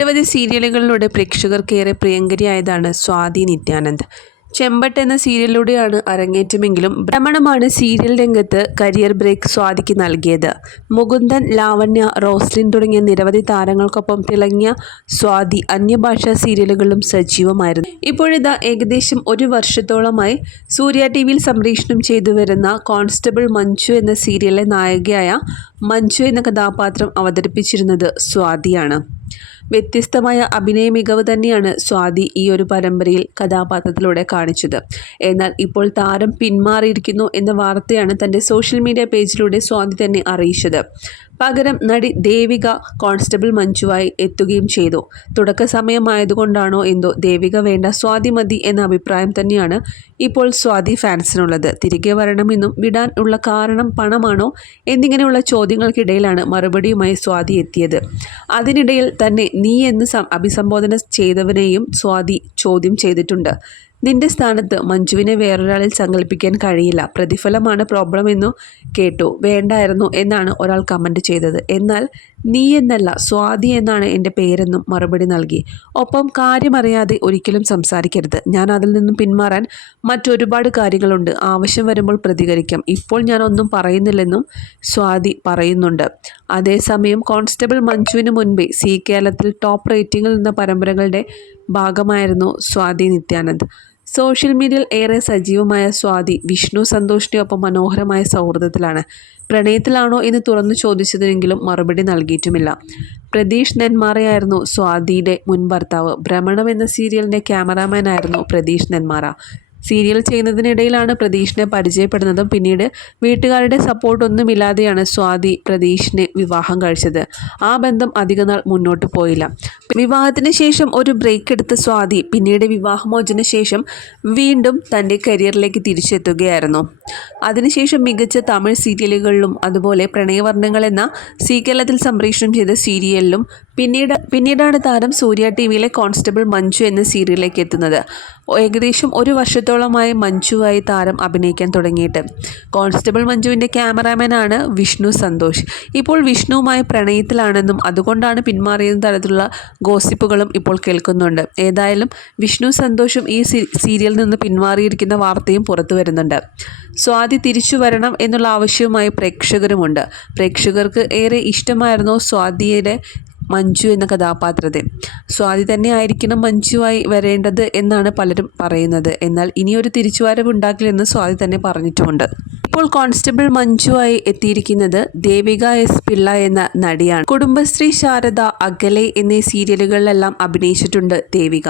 നിരവധി സീരിയലുകളിലൂടെ പ്രേക്ഷകർക്കേറെ പ്രിയങ്കരിയായതാണ് സ്വാതി നിത്യാനന്ദ്. ചെമ്പട്ട് എന്ന സീരിയലിലൂടെയാണ് അരങ്ങേറ്റമെങ്കിലും ഭ്രമണമാണ് സീരിയൽ രംഗത്ത് കരിയർ ബ്രേക്ക് സ്വാതിക്ക് നൽകിയത്. മുകുന്ദൻ ലാവണ്യ റോസ്ലിൻ തുടങ്ങിയ നിരവധി താരങ്ങൾക്കൊപ്പം തിളങ്ങിയ സ്വാതി അന്യഭാഷാ സീരിയലുകളിലും സജീവമായിരുന്നു. ഇപ്പോഴിതാ ഏകദേശം ഒരു വർഷത്തോളമായി സൂര്യ ടി വിയിൽ സംപ്രേഷണം ചെയ്തു വരുന്ന കോൺസ്റ്റബിൾ മഞ്ജു എന്ന സീരിയലിലെ നായികയായ മഞ്ജു എന്ന കഥാപാത്രം അവതരിപ്പിച്ചിരുന്നത് സ്വാതിയാണ്. വ്യത്യസ്തമായ അഭിനയ മികവ് തന്നെയാണ് സ്വാതി ഈ ഒരു പരമ്പരയിൽ കഥാപാത്രത്തിലൂടെ കാണിച്ചത്. എന്നാൽ ഇപ്പോൾ താരം പിന്മാറിയിരിക്കുന്നു എന്ന വാർത്തയാണ് തന്റെ സോഷ്യൽ മീഡിയ പേജിലൂടെ സ്വാതി തന്നെ അറിയിച്ചത്. പകരം നടി ദേവിക കോൺസ്റ്റബിൾ മഞ്ജുവായി എത്തുകയും ചെയ്തു. തുടക്ക സമയമായതുകൊണ്ടാണോ എന്തോ ദേവിക വേണ്ട സ്വാതി മതി എന്ന അഭിപ്രായം തന്നെയാണ് ഇപ്പോൾ സ്വാതി ഫാൻസിനുള്ളത്. തിരികെ വരണമെന്നും വിടാൻ ഉള്ള കാരണം പണമാണോ എന്നിങ്ങനെയുള്ള ചോദ്യങ്ങൾക്കിടയിലാണ് മറുപടിയുമായി സ്വാതി എത്തിയത്. അതിനിടയിൽ തന്നെ നീ എന്ന് അഭിസംബോധന ചെയ്തവനെയും സ്വാതി ചോദ്യം ചെയ്തിട്ടുണ്ട്. നിന്റെ സ്ഥാനത്ത് മഞ്ജുവിനെ വേറൊരാളിൽ സങ്കല്പിക്കാൻ കഴിയില്ല. പ്രതിഫലമാണ് പ്രോബ്ലം എന്നു കേട്ടു. വേണ്ടായിരുന്നു എന്നാണ് ഒരാൾ കമന്റ് ചെയ്തത്. എന്നാൽ നീ എന്നല്ല സ്വാതി എന്നാണ് എന്റെ പേരെന്നും മറുപടി നൽകി. ഒപ്പം കാര്യമറിയാതെ ഒരിക്കലും സംസാരിക്കരുത്. ഞാൻ അതിൽ നിന്നും പിന്മാറാൻ മറ്റൊരുപാട് കാര്യങ്ങളുണ്ട്. ആവശ്യം വരുമ്പോൾ പ്രതികരിക്കാം. ഇപ്പോൾ ഞാൻ ഒന്നും പറയുന്നില്ലെന്നും സ്വാതി പറയുന്നുണ്ട്. അതേസമയം കോൺസ്റ്റബിൾ മഞ്ജുവിന് മുൻപേ സി കേരളത്തിൽ ടോപ്പ് റേറ്റിംഗിൽ നിന്ന പരമ്പരകളുടെ ഭാഗമായിരുന്നു സ്വാതി നിത്യാനന്ദ്. സോഷ്യൽ മീഡിയയിൽ ഏറെ സജീവമായ സ്വാതി വിഷ്ണു സന്തോഷിനൊപ്പം മനോഹരമായ സൗഹൃദത്തിലാണ്. പ്രണയത്തിലാണോ എന്ന് തുറന്നു ചോദിച്ചതിനെങ്കിലും മറുപടി നൽകിയിട്ടുമില്ല. പ്രതീഷ് നെന്മാറയായിരുന്നു സ്വാതിയുടെ മുൻ ഭർത്താവ്. ഭ്രമണം എന്ന സീരിയലിന്റെ ക്യാമറാമാനായിരുന്നു പ്രതീഷ് നെന്മാറ. സീരിയൽ ചെയ്യുന്നതിനിടയിലാണ് പ്രതീഷിനെ പരിചയപ്പെടുന്നതും. പിന്നീട് വീട്ടുകാരുടെ സപ്പോർട്ടൊന്നുമില്ലാതെയാണ് സ്വാതി പ്രതീഷിനെ വിവാഹം കഴിച്ചത്. ആ ബന്ധം അധികനാൾ മുന്നോട്ട് പോയില്ല. വിവാഹത്തിന് ശേഷം ഒരു ബ്രേക്ക് എടുത്ത സ്വാതി പിന്നീട് വിവാഹമോചന ശേഷം വീണ്ടും തന്റെ കരിയറിലേക്ക് തിരിച്ചെത്തുകയായിരുന്നു. അതിനുശേഷം മികച്ച തമിഴ് സീരിയലുകളിലും അതുപോലെ പ്രണയവർണങ്ങൾ എന്ന സീകലത്തിൽ സംപ്രേഷണം ചെയ്ത സീരിയലിലും പിന്നീട് പിന്നീടാണ് താരം സൂര്യ ടി വിയിലെ കോൺസ്റ്റബിൾ മഞ്ജു എന്ന സീരിയലിലേക്ക് എത്തുന്നത്. ഏകദേശം ഒരു വർഷത്തോളമായി മഞ്ജുവായി താരം അഭിനയിക്കാൻ തുടങ്ങിയിട്ട്. കോൺസ്റ്റബിൾ മഞ്ജുവിന്റെ ക്യാമറാമാനാണ് വിഷ്ണു സന്തോഷ്. ഇപ്പോൾ വിഷ്ണുവുമായി പ്രണയത്തിലാണെന്നും അതുകൊണ്ടാണ് പിന്മാറിയെന്ന തരത്തിലുള്ള ഗോസിപ്പുകളും ഇപ്പോൾ കേൾക്കുന്നുണ്ട്. ഏതായാലും വിഷ്ണു സന്തോഷും ഈ സീരിയലിൽ നിന്ന് പിന്മാറിയിരിക്കുന്ന വാർത്തയും പുറത്തു വരുന്നുണ്ട്. സ്വാതി തിരിച്ചു വരണം എന്നുള്ള ആവശ്യവുമായി പ്രേക്ഷകരുമുണ്ട്. പ്രേക്ഷകർക്ക് ഏറെ ഇഷ്ടമായിരുന്നു സ്വാതിയുടെ മഞ്ജു എന്ന കഥാപാത്രത്തെ. സ്വാതി തന്നെ ആയിരിക്കണം മഞ്ജുവായി വരേണ്ടത് എന്നാണ് പലരും പറയുന്നത്. എന്നാൽ ഇനിയൊരു തിരിച്ചുവരവ് ഉണ്ടാക്കില്ലെന്ന് സ്വാതി തന്നെ പറഞ്ഞിട്ടുമുണ്ട്. ഇപ്പോൾ കോൺസ്റ്റബിൾ മഞ്ജുവായി എത്തിയിരിക്കുന്നത് ദേവിക എസ് പിള്ള എന്ന നടിയാണ്. കുടുംബശ്രീ ശാരദ അകലെ എന്നീ സീരിയലുകളിലെല്ലാം അഭിനയിച്ചിട്ടുണ്ട് ദേവിക.